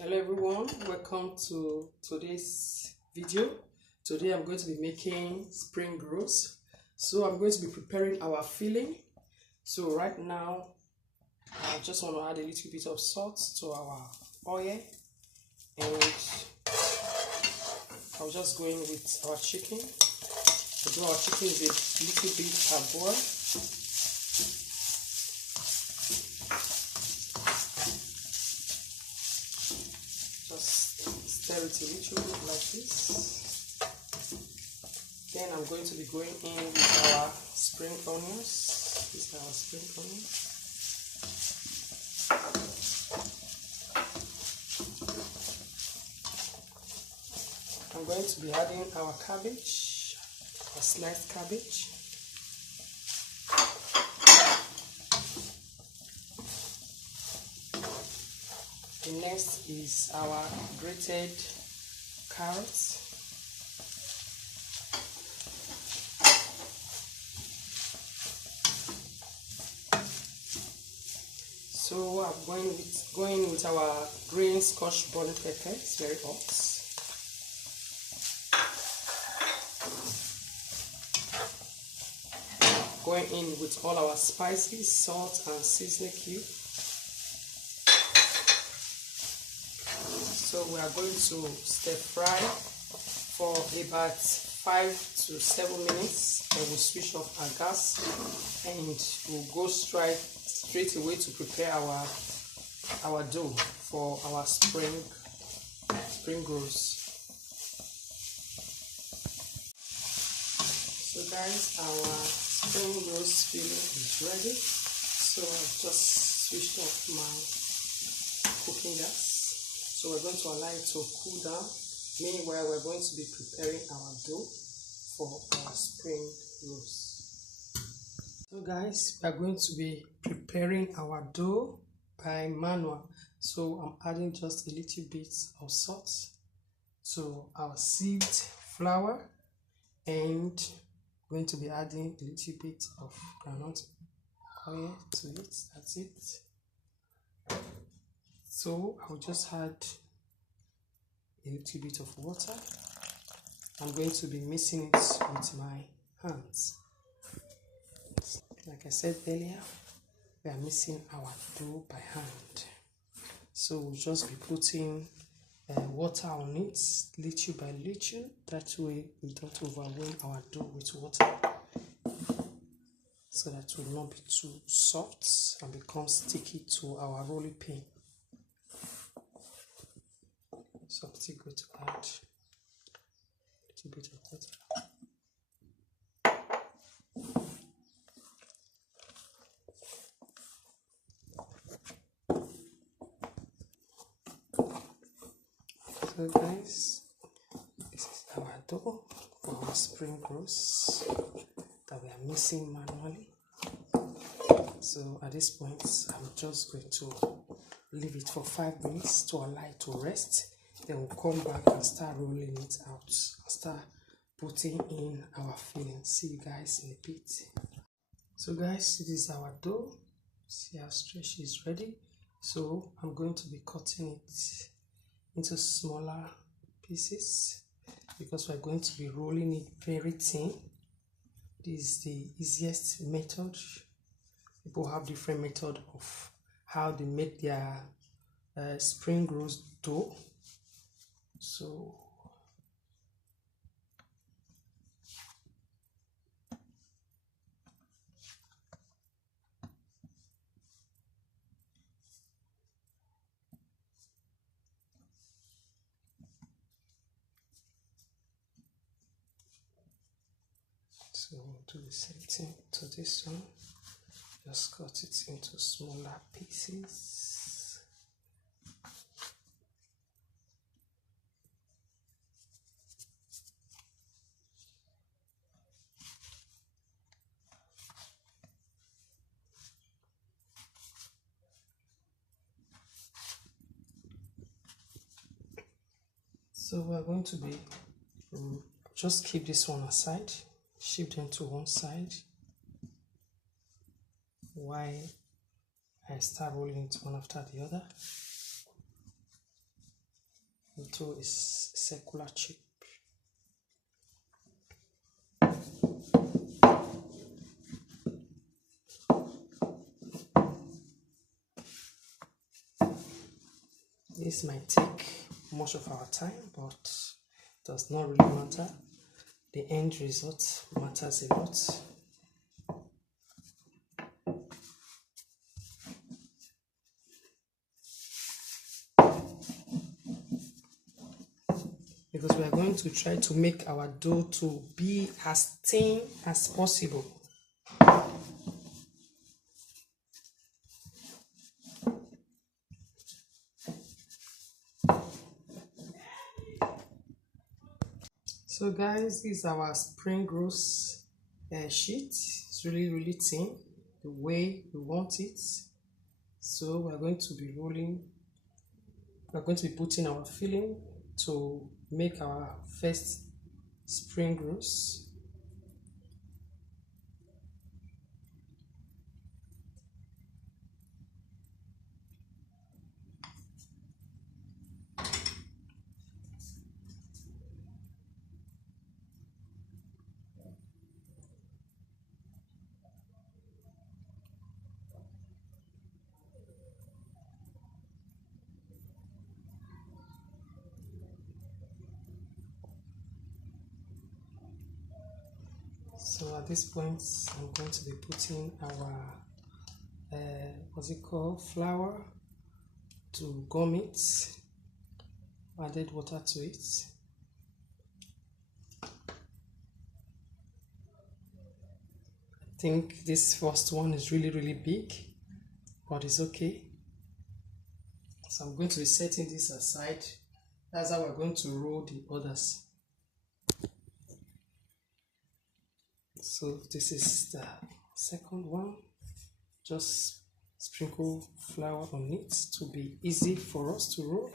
Hello everyone, welcome to today's video. Today I'm going to be making spring rolls. So I'm going to be preparing our filling. So right now I just want to add a little bit of salt to our oil, and I'll just go in with our chicken. Although our chicken is a little bit parboiled, stir it a little bit like this. Then I'm going to be going in with our spring onions. These are our spring onions. I'm going to be adding our cabbage, our sliced cabbage. The next is our grated carrots. So I'm going with our green scotch bonnet pepper. It's very hot. Going in with all our spices, salt and seasoning cube. So we are going to stir fry for about 5 to 7 minutes. Then we'll switch off our gas and we'll go straight away to prepare our dough for our spring rolls. So guys, our spring rolls filling is ready. So I've just switched off my cooking gas. So we're going to allow it to cool down. Meanwhile, we're going to be preparing our dough for our spring rolls. So guys, we're going to be preparing our dough by manual. So I'm adding just a little bit of salt to our sieved flour, and going to be adding a little bit of groundnut oil to it. That's it. So I'll just add a little bit of water. I'm going to be mixing it with my hands. Like I said earlier, we are mixing our dough by hand. So we'll just be putting water on it little by little. That way we don't overwhelm our dough with water, so that it will not be too soft and become sticky to our rolling pin. So I'm still going to add a little bit of water. So guys, this is our dough for our spring rolls that we are mixing manually. So at this point, I'm just going to leave it for 5 minutes to allow it to rest. Then we'll come back and start rolling it out and start putting in our filling. See you guys in a bit. So guys, this is our dough. See how stretchy is ready. So I'm going to be cutting it into smaller pieces because we're going to be rolling it very thin. This is the easiest method. People have different method of how they make their spring rolls dough. So we'll do the same thing to this one. Just cut it into smaller pieces. So we're going to be just keep this one aside, shift them to one side while I start rolling it one after the other. into a circular shape. This might take much of our time, but does not really matter. The end result matters a lot. Because we are going to try to make our dough to be as thin as possible. So guys, this is our spring rolls sheet. It's really thin, the way we want it. So we're going to be putting our filling to make our first spring rolls. So at this point, I'm going to be putting our flour to gum it. Added water to it. I think this first one is really big, but it's okay. So I'm going to be setting this aside. That's how we're going to roll the others. So this is the second one. Just sprinkle flour on it to be easy for us to roll.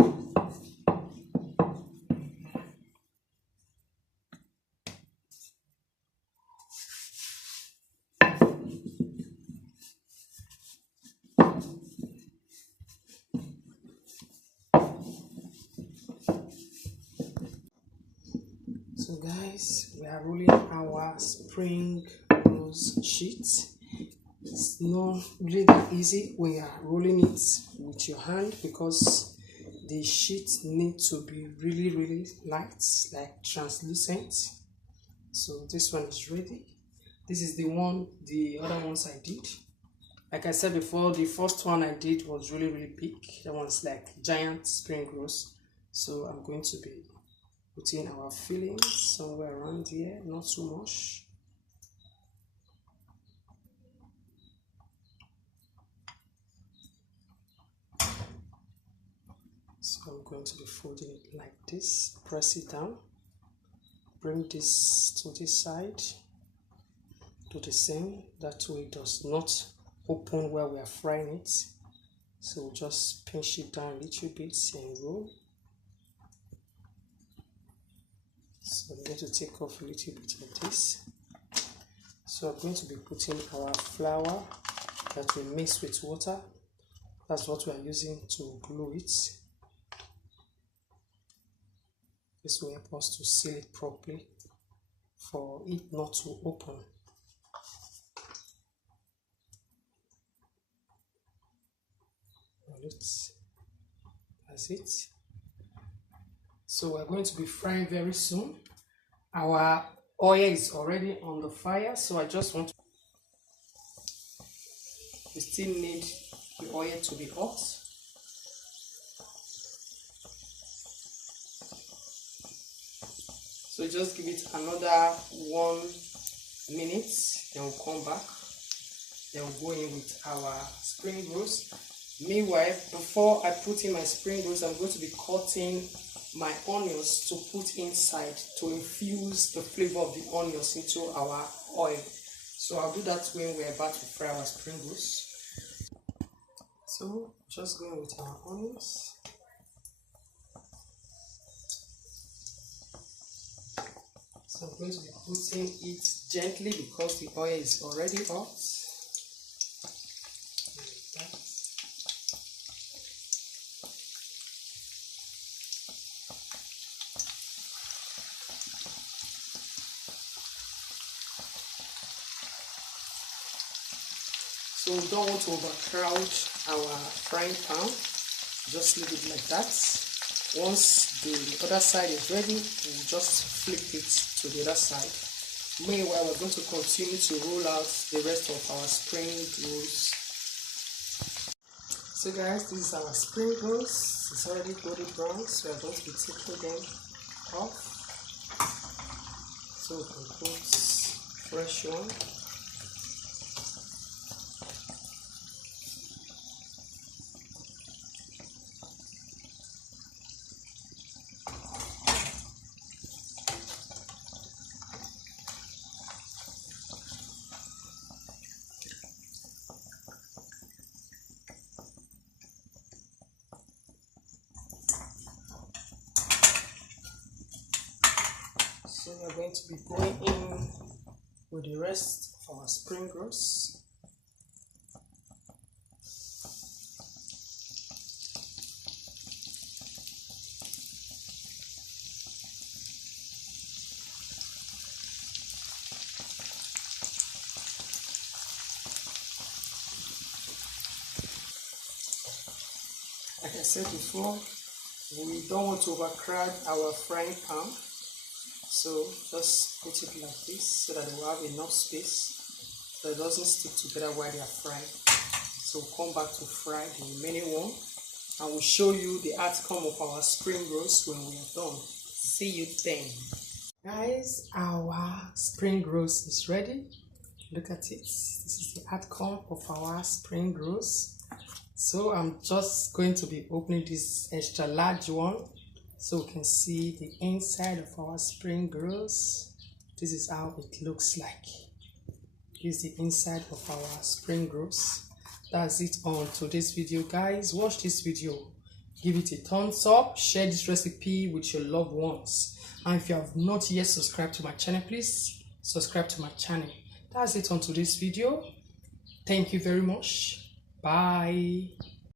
So guys, we are rolling our spring rolls sheet. It's not really that easy when you are rolling it with your hand, because the sheet needs to be really light, like translucent. So this one is ready. This is the other ones I did. Like I said before, the first one I did was really big. That one's like giant spring rolls. So I'm going to be putting our fillings somewhere around here, not too much. So I'm going to be folding it like this, press it down, bring this to this side, do the same. That way it does not open where we are frying it. So just pinch it down a little bit and roll. So I'm going to take off a little bit of this. So I'm going to be putting our flour that we mix with water. That's what we are using to glue it. This will help us to seal it properly for it not to open. That's it. So we're going to be frying very soon. Our oil is already on the fire, so I just want to... We still need the oil to be hot. So just give it another 1 minute, then we'll come back. Then we'll go in with our spring rolls. Meanwhile, before I put in my spring rolls, I'm going to be cutting my onions to put inside to infuse the flavor of the onions into our oil. So I'll do that when we're about to fry our spring rolls. So just going with our onions. So I'm going to be putting it gently because the oil is already hot. So we don't want to overcrowd our frying pan. Just leave it like that. Once the other side is ready, we'll just flip it to the other side. Meanwhile, we're going to continue to roll out the rest of our spring rolls. So guys, this is our spring rolls. It's already golden brown, so we're going to be taking them off. So we can put fresh one. So we're going to be going in with the rest of our spring rolls. Like I said before, we don't want to overcrowd our frying pan. So just put it like this so that it will have enough space so it doesn't stick together while they are frying. So we'll come back to fry the remaining one and we'll show you the outcome of our spring rolls when we are done. See you then. Guys, our spring rolls is ready. Look at it. This is the outcome of our spring rolls. So I'm just going to be opening this extra large one, so we can see the inside of our spring rolls. This is how it looks like. This is the inside of our spring rolls. That's it on today's video, guys. Watch this video, give it a thumbs up, share this recipe with your loved ones, and if you have not yet subscribed to my channel, please subscribe to my channel. That's it on today's video. Thank you very much. Bye.